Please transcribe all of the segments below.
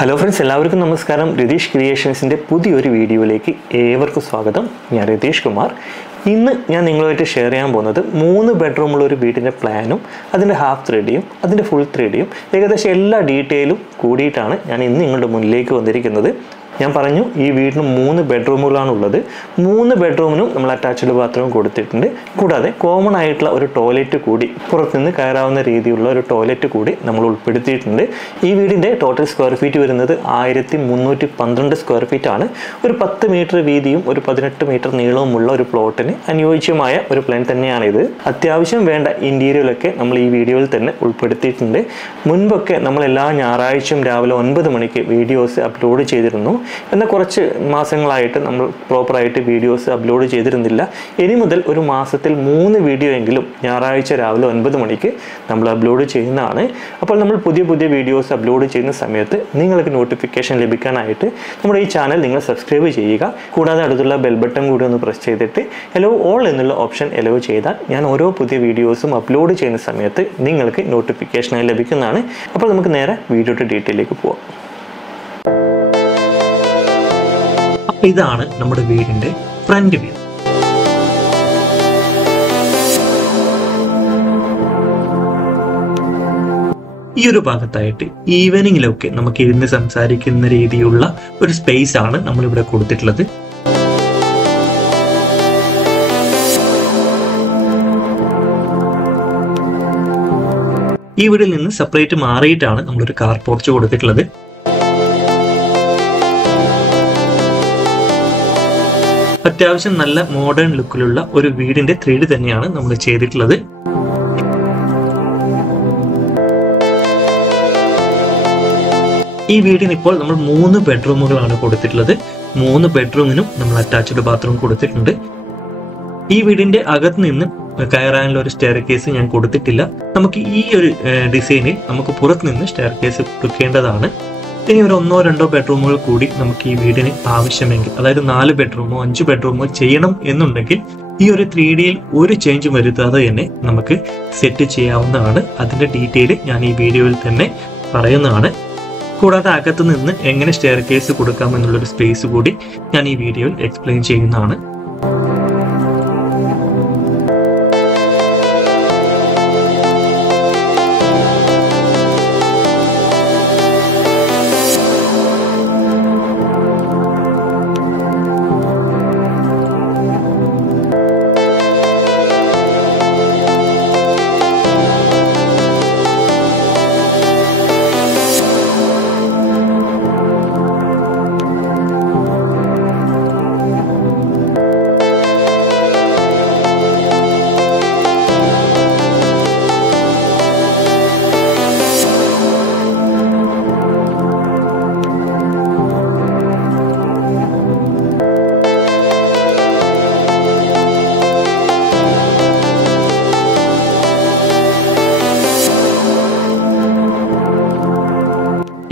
Hello friends, എല്ലാവർക്കും നമസ്കാരം. രതീഷ് ക്രിയേഷൻസിൻ്റെ പുതിയൊരു വീഡിയോയിലേക്ക് ഏവർക്കും സ്വാഗതം. ഞാൻ രതീഷ് കുമാർ. ഇന്ന് ഞാൻ നിങ്ങളുമായിട്ട് ഷെയർ ചെയ്യാൻ പോകുന്നത് 3 ബെഡ്റൂമുള്ള ഒരു വീടിൻ്റെ പ്ലാനും അതിൻ്റെ ഹാഫ് 3Dയും അതിൻ്റെ ഫുൾ 3Dയും ഏകദേശം എല്ലാ ഡീറ്റെയിലും കൂടിയിട്ടാണ് ഞാൻ ഇന്ന് നിങ്ങളുടെ മുന്നിലേക്ക് വന്നിരിക്കുന്നത്. ഞാൻ പറഞ്ഞു, ഈ വീടിന് 3 ബെഡ്റൂമുകളാണുള്ളത്. 3 ബെഡ്റൂമിനും നമ്മൾ അറ്റാച്ച്ഡ് ബാത്റൂം കൊടുത്തിട്ടുണ്ട്. കൂടാതെ കോമൺ ആയിട്ടുള്ള ഒരു ടോയ്ലറ്റ് കൂടി, പുറത്തുനിന്ന് കയറാവുന്ന രീതിയിലുള്ള ഒരു ടോയ്ലറ്റ് കൂടി നമ്മൾ ഉൾപ്പെടുത്തിയിട്ടുണ്ട്. ഈ വീടിൻ്റെ ടോട്ടൽ സ്ക്വയർ ഫീറ്റ് വരുന്നത് 1312 സ്ക്വയർ ഫീറ്റ് ആണ്. ഒരു 10 മീറ്റർ വീതിയും ഒരു 18 മീറ്റർ നീളവുമുള്ള ഒരു പ്ലോട്ടിന് അനുയോജ്യമായ ഒരു പ്ലാൻ തന്നെയാണിത്. അത്യാവശ്യം വേണ്ട ഇൻറ്റീരിയലൊക്കെ നമ്മൾ ഈ വീഡിയോയിൽ തന്നെ ഉൾപ്പെടുത്തിയിട്ടുണ്ട്. മുൻപൊക്കെ നമ്മൾ എല്ലാ ഞായറാഴ്ചയും രാവിലെ 9 മണിക്ക് വീഡിയോസ് അപ്ലോഡ് ചെയ്തിരുന്നു. എന്നാൽ കുറച്ച് മാസങ്ങളായിട്ട് നമ്മൾ പ്രോപ്പറായിട്ട് വീഡിയോസ് അപ്ലോഡ് ചെയ്തിരുന്നില്ല. ഇനി മുതൽ ഒരു മാസത്തിൽ 3 വീഡിയോ എങ്കിലും ഞായറാഴ്ച രാവിലെ 9 മണിക്ക് നമ്മൾ അപ്ലോഡ് ചെയ്യുന്നതാണ്. അപ്പോൾ നമ്മൾ പുതിയ വീഡിയോസ് അപ്ലോഡ് ചെയ്യുന്ന സമയത്ത് നിങ്ങൾക്ക് നോട്ടിഫിക്കേഷൻ ലഭിക്കാനായിട്ട് നമ്മുടെ ഈ ചാനൽ നിങ്ങൾ സബ്സ്ക്രൈബ് ചെയ്യുക. കൂടാതെ അടുത്തുള്ള ബെൽ ബട്ടൺ കൂടി ഒന്ന് പ്രസ് ചെയ്തിട്ട് എലോ ഓൾ എന്നുള്ള ഓപ്ഷൻ എലോ ചെയ്താൽ ഞാൻ ഓരോ പുതിയ വീഡിയോസും അപ്ലോഡ് ചെയ്യുന്ന സമയത്ത് നിങ്ങൾക്ക് നോട്ടിഫിക്കേഷനായി ലഭിക്കുന്നതാണ്. അപ്പോൾ നമുക്ക് നേരെ വീഡിയോയുടെ ഡീറ്റെയിലേക്ക് പോവാം. ഇതാണ് നമ്മുടെ വീടിന്റെ ഫ്രണ്ട് വ്യൂ. ഈ ഒരു ഭാഗത്തായിട്ട് ഈവനിങ്ങിലൊക്കെ നമുക്ക് ഇരുന്ന് സംസാരിക്കുന്ന രീതിയിലുള്ള ഒരു സ്പേസ് ആണ് നമ്മളിവിടെ കൊടുത്തിട്ടുള്ളത്. ഈ വീടിൽ നിന്ന് സെപ്പറേറ്റ് മാറിയിട്ടാണ് നമ്മളൊരു കാർ പോർച്ച് കൊടുത്തിട്ടുള്ളത്. അത്യാവശ്യം നല്ല മോഡേൺ ലുക്കിലുള്ള ഒരു വീടിന്റെ 3D തന്നെയാണ് നമ്മൾ ചെയ്തിട്ടുള്ളത്. ഈ വീടിന് ഇപ്പോൾ നമ്മൾ 3 ബെഡ്റൂമുകളാണ് കൊടുത്തിട്ടുള്ളത്. 3 ബെഡ്റൂമിനും നമ്മൾ അറ്റാച്ച്ഡ് ബാത്റൂം കൊടുത്തിട്ടുണ്ട്. ഈ വീടിന്റെ അകത്ത് നിന്ന് കയറാനുള്ള ഒരു സ്റ്റെയർ കേസ് ഞാൻ കൊടുത്തിട്ടില്ല. നമുക്ക് ഈ ഒരു ഡിസൈനിൽ നമുക്ക് പുറത്ത് നിന്ന് സ്റ്റെയർ കേസ് കൊടുക്കേണ്ടതാണ്. ഇനി ഒരു 1-2 ബെഡ്റൂമുകൾ കൂടി നമുക്ക് ഈ വീടിന് ആവശ്യമെങ്കിൽ, അതായത് 4 ബെഡ്റൂമോ 5 ബെഡ്റൂമോ ചെയ്യണം എന്നുണ്ടെങ്കിൽ ഈ ഒരു 3Dയിൽ ഒരു ചേഞ്ച് വരുത്താതെ തന്നെ നമുക്ക് സെറ്റ് ചെയ്യാവുന്നതാണ്. അതിന്റെ ഡീറ്റെയിൽ ഞാൻ ഈ വീഡിയോയിൽ തന്നെ പറയുന്നതാണ്. കൂടാതെ അകത്ത് നിന്ന് എങ്ങനെ സ്റ്റെയർ കേസ് കൊടുക്കാം എന്നുള്ളൊരു സ്പേസ് കൂടി ഞാൻ ഈ വീഡിയോയിൽ എക്സ്പ്ലെയിൻ ചെയ്യുന്നതാണ്.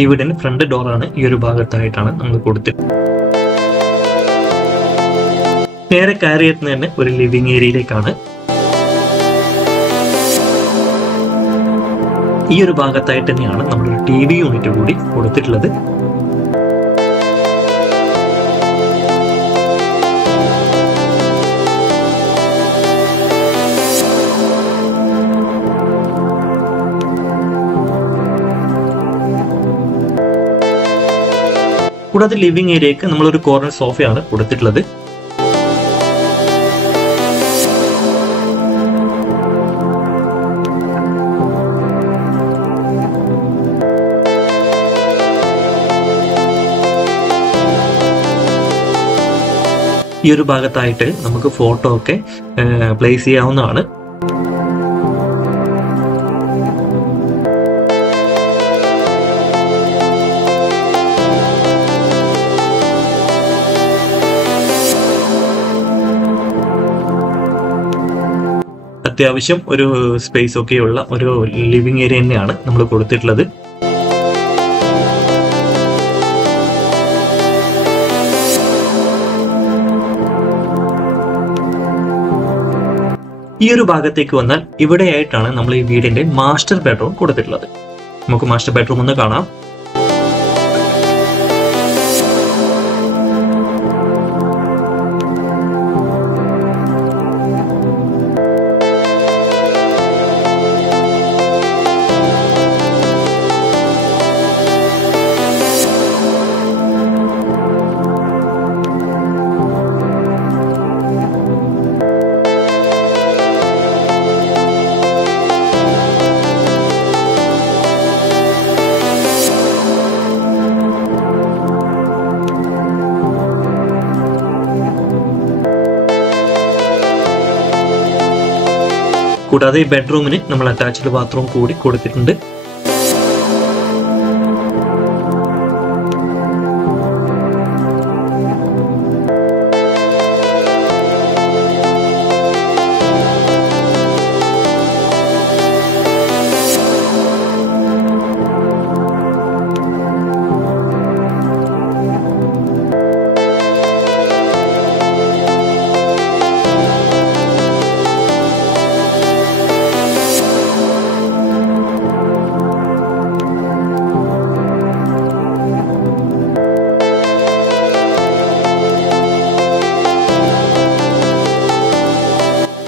ഈ വീടിന് ഫ്രണ്ട് ഡോറാണ് ഈ ഒരു ഭാഗത്തായിട്ടാണ് നമ്മൾ കൊടുത്തിട്ടുള്ളത്. നേരെ കയറിയെത്തുന്ന തന്നെ ഒരു ലിവിംഗ് ഏരിയയിലേക്കാണ്. ഈ ഒരു ഭാഗത്തായിട്ട് തന്നെയാണ് നമ്മളൊരു TV യൂണിറ്റ് കൂടി കൊടുത്തിട്ടുള്ളത്. കൂടാതെ ലിവിംഗ് ഏരിയക്ക് നമ്മളൊരു കോർണർ സോഫയാണ് കൊടുത്തിട്ടുള്ളത്. ഈ ഒരു ഭാഗത്തായിട്ട് നമുക്ക് ഫോട്ടോ ഒക്കെ പ്ലേസ് ചെയ്യാവുന്നതാണ്. അത്യാവശ്യം ഒരു സ്പേസ് ഒക്കെയുള്ള ഒരു ലിവിംഗ് ഏരിയ തന്നെയാണ് നമ്മൾ കൊടുത്തിട്ടുള്ളത്. ഈ ഒരു ഭാഗത്തേക്ക് വന്നാൽ ഇവിടെയായിട്ടാണ് നമ്മൾ ഈ വീടിന്റെ മാസ്റ്റർ ബെഡ്റൂം കൊടുത്തിട്ടുള്ളത്. നമുക്ക് മാസ്റ്റർ ബെഡ്റൂം ഒന്ന് കാണാം. കൂടാതെ ഈ ബെഡ്റൂമിന് നമ്മൾ അറ്റാച്ച്ഡ് ബാത്റൂം കൂടി കൊടുത്തിട്ടുണ്ട്.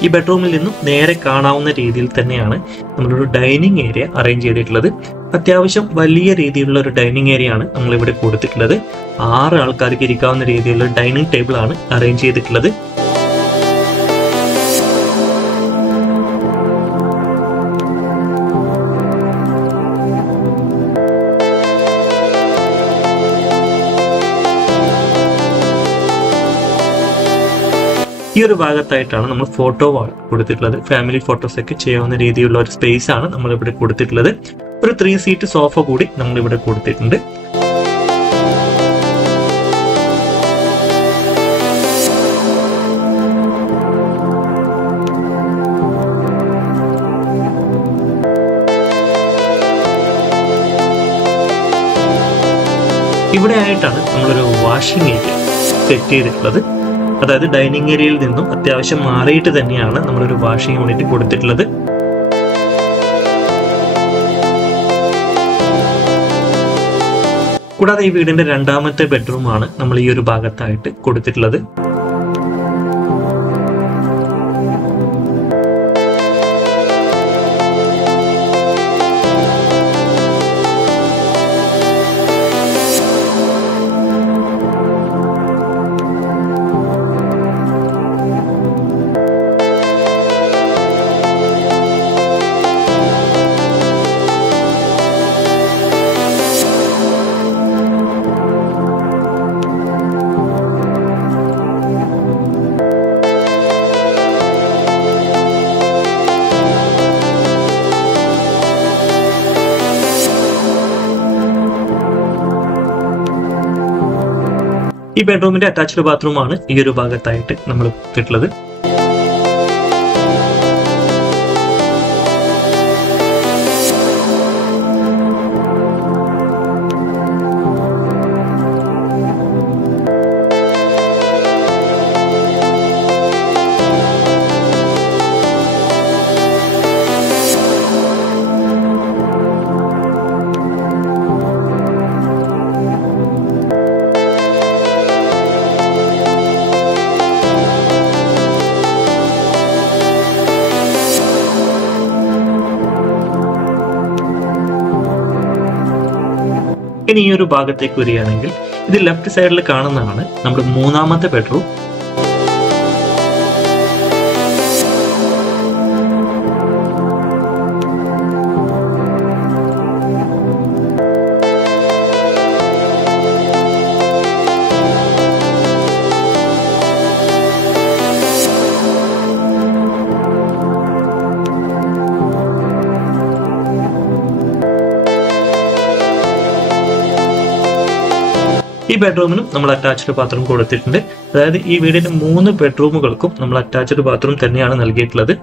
ഈ ബെഡ്റൂമിൽ നിന്നും നേരെ കാണാവുന്ന രീതിയിൽ തന്നെയാണ് നമ്മളൊരു ഡൈനിങ് ഏരിയ അറേഞ്ച് ചെയ്തിട്ടുള്ളത്. അത്യാവശ്യം വലിയ രീതിയിലുള്ള ഒരു ഡൈനിങ് ഏരിയ ആണ് നമ്മളിവിടെ കൊടുത്തിട്ടുള്ളത്. 6 ആൾക്കാർക്ക് ഇരിക്കാവുന്ന രീതിയിലുള്ള ഡൈനിങ് ടേബിൾ ആണ് അറേഞ്ച് ചെയ്തിട്ടുള്ളത്. ഈ ഒരു ഭാഗത്തായിട്ടാണ് നമ്മൾ ഫോട്ടോ വാൾ കൊടുത്തിട്ടുള്ളത്. ഫാമിലി ഫോട്ടോസ് ഒക്കെ ചെയ്യാവുന്ന രീതിയിലുള്ള ഒരു സ്പേസ് ആണ് നമ്മളിവിടെ കൊടുത്തിട്ടുള്ളത്. ഒരു 3 സീറ്റ് സോഫ കൂടി നമ്മളിവിടെ കൊടുത്തിട്ടുണ്ട്. ഇവിടെ ആയിട്ടാണ് നമ്മളൊരു വാഷിംഗ് ഏരിയ സെറ്റ് ചെയ്തിട്ടുള്ളത്. അതായത് ഡൈനിങ് ഏരിയയിൽ നിന്നും അത്യാവശ്യം മാറിയിട്ട് തന്നെയാണ് നമ്മളൊരു വാഷിംഗ് യൂണിറ്റ് കൊടുത്തിട്ടുള്ളത്. കൂടാതെ ഈ വീടിന്റെ 2ാമത്തെ ബെഡ്റൂമാണ് നമ്മൾ ഈ ഒരു ഭാഗത്തായിട്ട് കൊടുത്തിട്ടുള്ളത്. ഈ ബെഡ്റൂമിന്റെ അറ്റാച്ച്ഡ് ബാത്റൂമാണ് ഈ ഒരു ഭാഗത്തായിട്ട് നമ്മൾ ഇട്ടിട്ടുള്ളത്. ഇനി ഈ ഒരു ഭാഗത്തേക്ക് വരികയാണെങ്കിൽ ഇത് ലെഫ്റ്റ് സൈഡിൽ കാണുന്നതാണ് നമ്മുടെ 3ാമത്തെ ബെഡ്റൂം. ഈ ബെഡ്റൂമിനും നമ്മൾ അറ്റാച്ച്ഡ് ബാത്റൂം കൊടുത്തിട്ടുണ്ട്. അതായത് ഈ വീടിന്റെ 3 ബെഡ്റൂമുകൾക്കും നമ്മൾ അറ്റാച്ച്ഡ് ബാത്റൂം തന്നെയാണ് നൽകിയിട്ടുള്ളത്.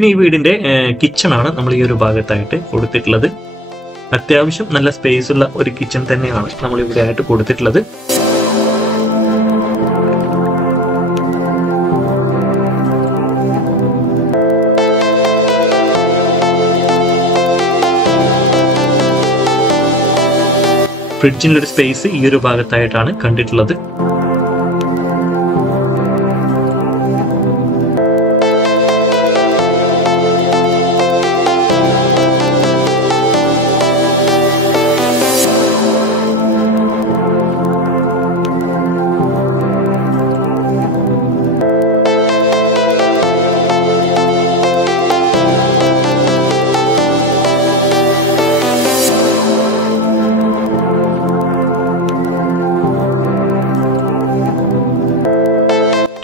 ഇനി ഈ വീടിന്റെ കിച്ചൺ ആണ് നമ്മൾ ഈ ഒരു ഭാഗത്തായിട്ട് കൊടുത്തിട്ടുള്ളത്. അത്യാവശ്യം നല്ല സ്പേസ് ഉള്ള ഒരു കിച്ചൺ തന്നെയാണ് നമ്മൾ ഇവിടെ ആയിട്ട് കൊടുത്തിട്ടുള്ളത്. ഫ്രിഡ്ജിൻ്റെ ഒരു സ്പേസ് ഈ ഒരു ഭാഗത്തായിട്ടാണ് കണ്ടിട്ടുള്ളത്.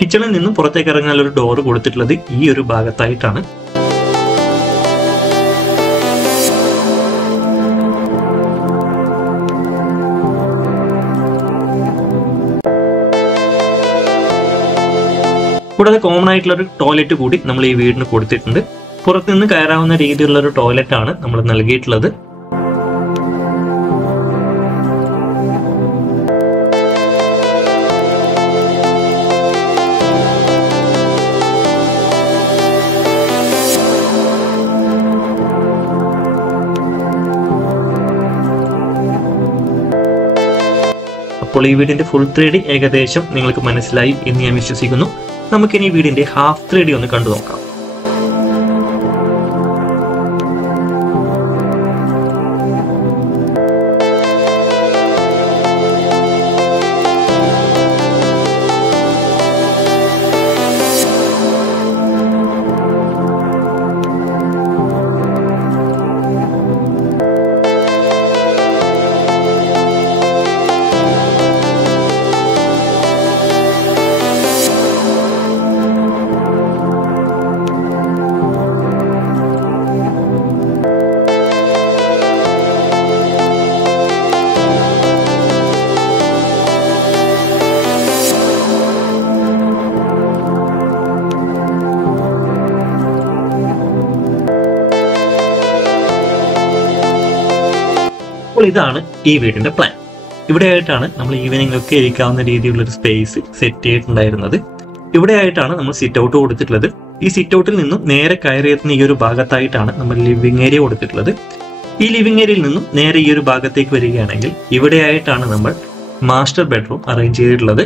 കിച്ചണിൽ നിന്നും പുറത്തേക്ക് ഇറങ്ങാൻ ഒരു ഡോർ കൊടുത്തിട്ടുള്ളത് ഈ ഒരു ഭാഗത്തായിട്ടാണ്. കൂടാതെ കോമൺ ആയിട്ടുള്ള ഒരു ടോയ്ലറ്റ് കൂടി നമ്മൾ ഈ വീടിന് കൊടുത്തിട്ടുണ്ട്. പുറത്തുനിന്ന് കയറാവുന്ന രീതിയിലുള്ള ഒരു ടോയ്ലറ്റ് ആണ് നമ്മൾ നൽകിയിട്ടുള്ളത്. അപ്പോൾ ഈ വീടിന്റെ ഫുൾ 3D ഏകദേശം നിങ്ങൾക്ക് മനസ്സിലായി എന്ന് ഞാൻ വിശ്വസിക്കുന്നു. നമുക്കിനി ഈ വീടിന്റെ ഹാഫ് 3D ഒന്ന് കണ്ടു നോക്കാം. അപ്പോൾ ഇതാണ് ഈ വീടിന്റെ പ്ലാൻ. ഇവിടെയായിട്ടാണ് നമ്മൾ ഈവനിംഗ് ഒക്കെ ഇരിക്കാവുന്ന രീതിയിലുള്ള ഒരു സ്പേസ് സെറ്റ് ചെയ്തിട്ടുണ്ടായിരുന്നത്. ഇവിടെയായിട്ടാണ് നമ്മൾ സിറ്റ് ഔട്ട് കൊടുത്തിട്ടുള്ളത്. ഈ സിറ്റ് ഔട്ടിൽ നിന്നും നേരെ കയറിയെത്തുന്ന ഈ ഒരു ഭാഗത്തായിട്ടാണ് നമ്മൾ ലിവിംഗ് ഏരിയ കൊടുത്തിട്ടുള്ളത്. ഈ ലിവിംഗ് ഏരിയയിൽ നിന്നും നേരെ ഈ ഒരു ഭാഗത്തേക്ക് വരികയാണെങ്കിൽ ഇവിടെയായിട്ടാണ് നമ്മൾ മാസ്റ്റർ ബെഡ്റൂം അറേഞ്ച് ചെയ്തിട്ടുള്ളത്.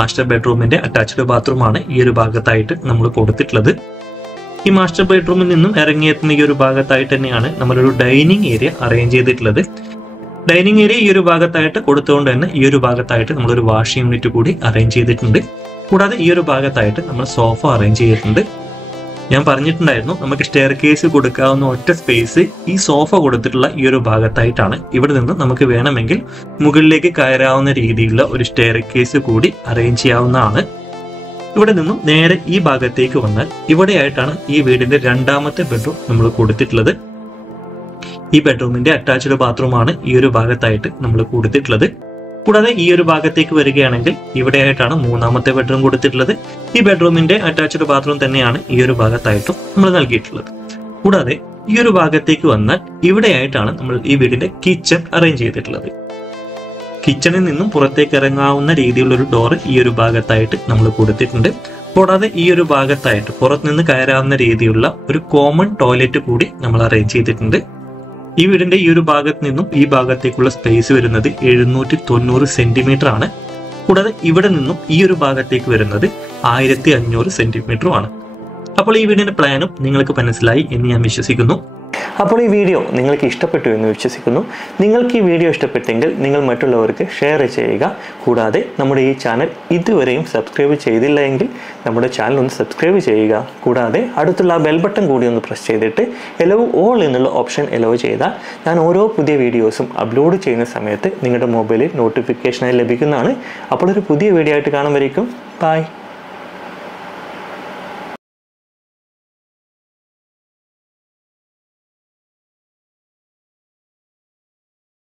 മാസ്റ്റർ ബെഡ്റൂമിന്റെ അറ്റാച്ച്ഡ് ബാത്റൂമാണ് ഈ ഒരു ഭാഗത്തായിട്ട് നമ്മൾ കൊടുത്തിട്ടുള്ളത്. ഈ മാസ്റ്റർ ബെഡ്റൂമിൽ നിന്നും ഇറങ്ങിയെത്തുന്ന ഈ ഒരു ഭാഗത്തായിട്ട് തന്നെയാണ് നമ്മളൊരു ഡൈനിങ് ഏരിയ അറേഞ്ച് ചെയ്തിട്ടുള്ളത്. ഡൈനിങ് ഏരിയ ഈ ഒരു ഭാഗത്തായിട്ട് കൊടുത്തുകൊണ്ട് തന്നെ ഈ ഒരു ഭാഗത്തായിട്ട് നമ്മളൊരു വാഷിംഗ് യൂണിറ്റ് കൂടി അറേഞ്ച് ചെയ്തിട്ടുണ്ട്. കൂടാതെ ഈ ഒരു ഭാഗത്തായിട്ട് നമ്മൾ സോഫ അറേഞ്ച് ചെയ്തിട്ടുണ്ട്. ഞാൻ പറഞ്ഞിട്ടുണ്ടായിരുന്നു നമുക്ക് സ്റ്റെയർ കേസ് കൊടുക്കാവുന്ന ഒറ്റ സ്പേസ് ഈ സോഫ കൊടുത്തിട്ടുള്ള ഈ ഒരു ഭാഗത്തായിട്ടാണ്. ഇവിടെ നിന്ന് നമുക്ക് വേണമെങ്കിൽ മുകളിലേക്ക് കയറാവുന്ന രീതിയിലുള്ള ഒരു സ്റ്റെയർ കേസ് കൂടി അറേഞ്ച് ചെയ്യാവുന്നതാണ്. ഇവിടെ നിന്നും നേരെ ഈ ഭാഗത്തേക്ക് വന്നാൽ ഇവിടെയായിട്ടാണ് ഈ വീടിന്റെ രണ്ടാമത്തെ ബെഡ്റൂം നമ്മൾ കൊടുത്തിട്ടുള്ളത്. ഈ ബെഡ്റൂമിന്റെ അറ്റാച്ച്ഡ് ബാത്റൂമാണ് ഈ ഒരു ഭാഗത്തായിട്ട് നമ്മൾ കൊടുത്തിട്ടുള്ളത്. കൂടാതെ ഈ ഒരു ഭാഗത്തേക്ക് വരികയാണെങ്കിൽ ഇവിടെയായിട്ടാണ് മൂന്നാമത്തെ ബെഡ്റൂം കൊടുത്തിട്ടുള്ളത്. ഈ ബെഡ്റൂമിന്റെ അറ്റാച്ച്ഡ് ബാത്റൂം തന്നെയാണ് ഈ ഒരു ഭാഗത്തായിട്ടും നമ്മൾ നൽകിയിട്ടുള്ളത്. കൂടാതെ ഈ ഒരു ഭാഗത്തേക്ക് വന്നാൽ ഇവിടെയായിട്ടാണ് നമ്മൾ ഈ വീടിന്റെ കിച്ചൺ അറേഞ്ച് ചെയ്തിട്ടുള്ളത്. കിച്ചണിൽ നിന്നും പുറത്തേക്ക് ഇറങ്ങാവുന്ന രീതിയിലുള്ള ഒരു ഡോർ ഈ ഒരു ഭാഗത്തായിട്ട് നമ്മൾ കൊടുത്തിട്ടുണ്ട്. കൂടാതെ ഈ ഒരു ഭാഗത്തായിട്ട് പുറത്തുനിന്ന് കയറാവുന്ന രീതിയിലുള്ള ഒരു കോമൺ ടോയ്ലറ്റ് കൂടി നമ്മൾ അറേഞ്ച് ചെയ്തിട്ടുണ്ട്. ഈ വീടിന്റെ ഈ ഒരു ഭാഗത്ത് നിന്നും ഈ ഭാഗത്തേക്കുള്ള സ്പേസ് വരുന്നത് 790 സെന്റിമീറ്റർ ആണ്. കൂടാതെ ഇവിടെ നിന്നും ഈ ഒരു ഭാഗത്തേക്ക് വരുന്നത് 1500 സെന്റിമീറ്ററുമാണ്. അപ്പോൾ ഈ വീടിന്റെ പ്ലാനും നിങ്ങൾക്ക് മനസ്സിലായി എന്ന് ഞാൻ വിശ്വസിക്കുന്നു. അപ്പോൾ ഈ വീഡിയോ നിങ്ങൾക്ക് ഇഷ്ടപ്പെട്ടു എന്ന് വിശ്വസിക്കുന്നു. നിങ്ങൾക്ക് ഈ വീഡിയോ ഇഷ്ടപ്പെട്ടെങ്കിൽ നിങ്ങൾ മറ്റുള്ളവർക്ക് ഷെയർ ചെയ്യുക. കൂടാതെ നമ്മുടെ ഈ ചാനൽ ഇതുവരെയും സബ്സ്ക്രൈബ് ചെയ്തില്ല എങ്കിൽ നമ്മുടെ ചാനൽ ഒന്ന് സബ്സ്ക്രൈബ് ചെയ്യുക. കൂടാതെ അടുത്തുള്ള ബെൽ ബട്ടൺ കൂടി ഒന്ന് പ്രസ് ചെയ്തിട്ട് എലോ ഓൾ എന്നുള്ള ഓപ്ഷൻ എലോ ചെയ്താൽ ഞാൻ ഓരോ പുതിയ വീഡിയോസും അപ്ലോഡ് ചെയ്യുന്ന സമയത്ത് നിങ്ങളുടെ മൊബൈലിൽ നോട്ടിഫിക്കേഷനായി ലഭിക്കുന്നതാണ്. അപ്പോൾ ഒരു പുതിയ വീഡിയോ ആയിട്ട് കാണുമ്പോഴേക്കും ബൈ.